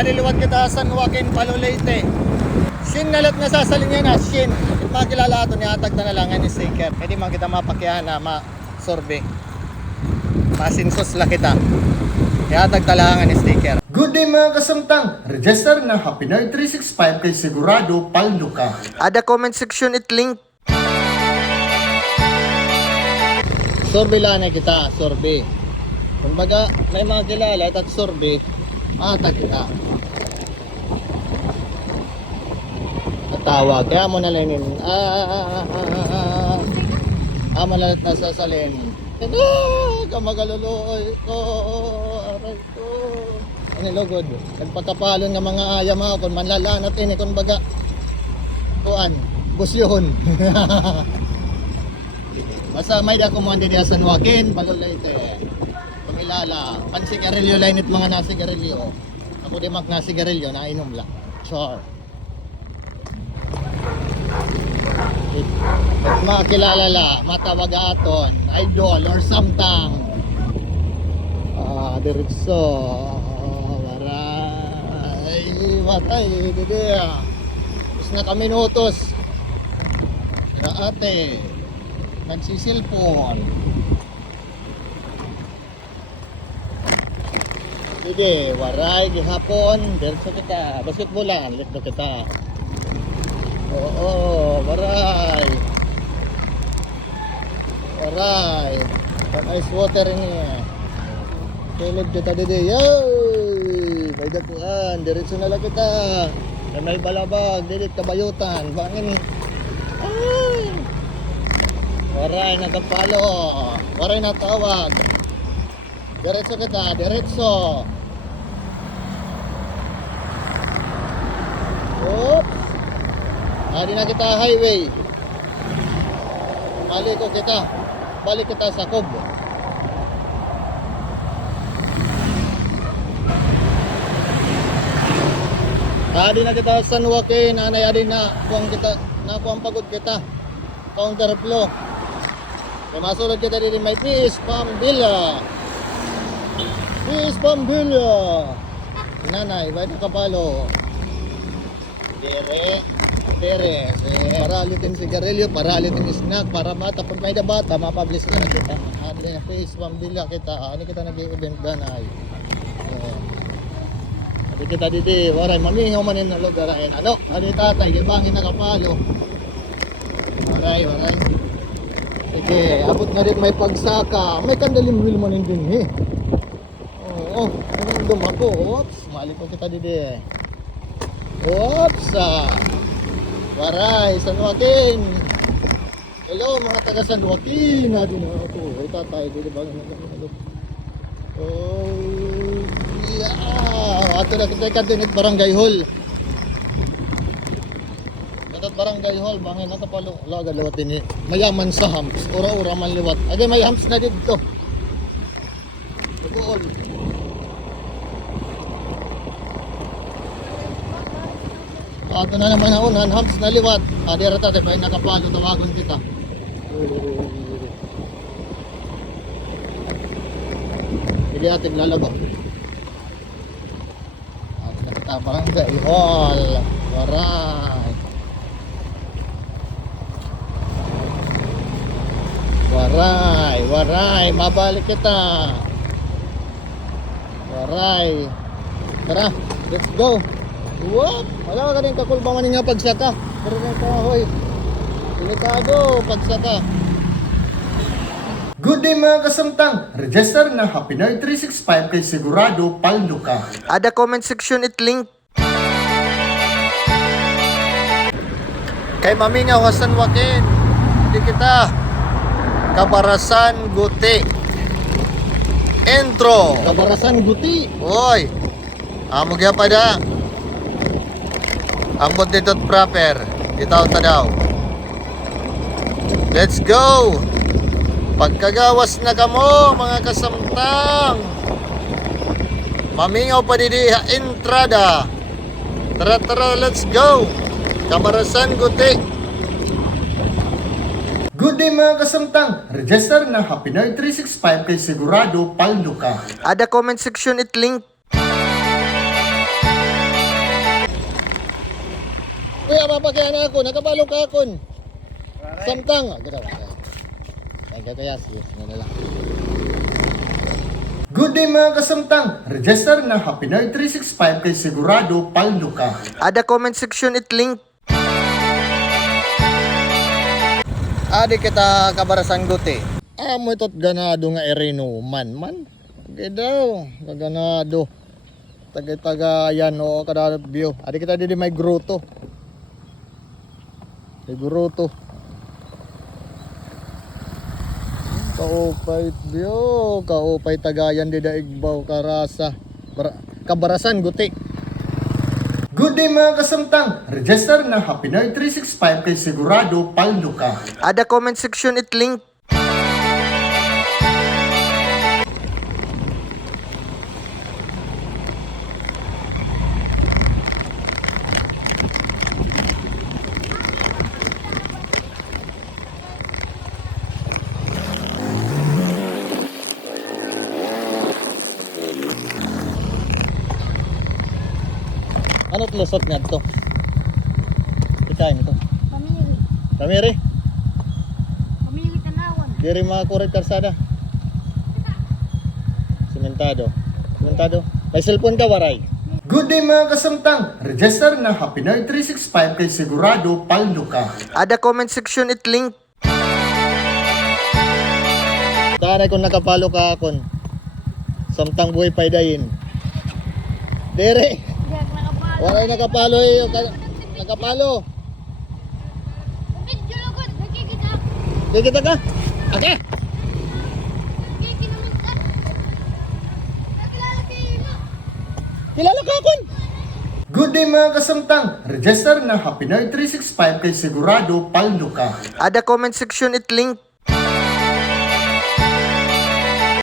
Naliluwat kita San Joaquin, Palolete. Shin nalat nga sasalin yan na, Shin. At makilala ito, niatag na lang ni sticker. Pwede man kita mapakyahan na ma-sorbe. Masinsos la kita. Niatag talangan ni sticker. Good day mga kasamtang! Register na Happy Nerd 365 kay sigurado paldo ka. Ada comment section it link. Sorbe lang na kita, sorbe. Kumbaga, may mga kilala at sorbe, atag kita. Tawag, kaya mo na lang yun. Malalat na sasalin. Kamagaluloy ko, aray ko. Anilogod, nagpakapalon ng mga ayam ako, kung manlalanat ini, kung baga, kuan, busyon. Basta may da kumuhan din San Joaquin, Palolete. Pamilala, pansigarilyo lainit mga nasigarilyo. Ako di mag nasigarilyo, nainom lang. Sure. At makilala la, matawag aton, idol or something. Diretso. Waray, matay, dede. Tapos na kami nutos. Pero ate, nagsisilpon. Dede, waray, gihapon, diretso kita. Basketballan, let's go kita. Oo, waray. Waray. Pag ice water niya. Kilid kita dede. Yay! May dapuan. Diretso na lang kita. May balabag. Dilit kabayutan. Bangin. Ay! Waray na kapalo. Waray na tawag. Diretso kita. Diretso. Oops. Di na kita highway. Balik kita sa Cob. Di na kita San Joaquin, anay adi na kuang pagod kita. Counter flow. Kaya masulod kita din may Peace Pambilla. Peace Pambilla. Nanay, ba't nakapalo? Tere, paralitin sigarilyo, paralitin snack, para mata, pag may bata, mapublish ka na kita. Adi na Peace Pambilla kita, ano kita nag-event ganay. Adi kita didi, waray, mamingaw manin na lugar ay ano, adi tatay, gibangin na kapalo. Waray. Sige, abot na rin may pagsaka, may kandalim will manin din Oo, nandun ako, oops, mali ko kita didi. Oops, waray, San Joaquin. Hello mga taga San Joaquin. Adi na ako. Ay tatay, dito ba nga. Oh, yeah. Ato na kita kantinit Barangay Hall. Katat Barangay Hall, bangin na tapalo. Laga lawat ini. Mayaman sa hams. Ura-ura man liwat. Adi may hams na dito. Tugool. Ato na naman ako, hams na liwat. Adi rata, tayo nakapalo, tawagon kita. Hindi ating lalabo. Ato na kita, Barangay Hall. Waray, mabalik kita. Waray. Tara, let's go. What? Wala ka rin kakulbangan nga pagsaka. Pero na kahoy. Delikado pagsaka. Good day mga kasamtang! Register na Happy Nerd 365 kay sigurado paldo ka. Ada comment section it link. Kay Mamingaw San Joaquin. Hindi kita. Kabarasan Guti. Intro. Kabarasan Guti. Oy. Amo gya pa da. Ambot dito proper. Itaw ta daw. Let's go. Pagkagawas na kamo mga kasamtang. Mamingaw pa didi entrada. Tara, let's go. Kabarasan Guti. Good day mga kasamtang! Register na Happy Nerd 365 kay sigurado paldo ka. Ada comment section it link. Di mapakyan ako, nakabalo ka akon. Samtang. Ganawa. Ay kaya sige, na lang. Good day mga kasamtang! Register na Happy Nerd 365 kay sigurado paldo ka. Ada comment section it link. Adi kita kabarasan guti. Amo itot ganado nga erinuman man. Gay daw, ganado. Taga yan o kada view. Adi kita di may gruto. May gruto. Kaupay view, kaupay tagayan di daigbaw karasa. Kabarasan guti. Good day mga kasamtang! Register na Happy Nerd 365 kay sigurado paldo ka. Ada comment section it link. Ano lusot nga to? Ikain ito. Pamiri. Kamiri, Pamiri tanawan. diri mga kuret karsada. Sementado. Sementado. May cellphone ka waray. Good day mga kasamtang! Register na Happy Nerd 365 kay sigurado paldo ka. Ada comment section it link. Tanay kung nakapalo ka akon. Samtang buhay paydayin. Dere, Di ako nakapalo. waray nakapalo eh. Nakapalo. Video lugod. Nakikita. Di kita ka? Okay. Nakikita naman sa. Nakilala kayo mo. Kilala ka akon. Good day mga kasamtang! Register na Happy Nerd 365 kay sigurado paldo ka. Ada comment section it link.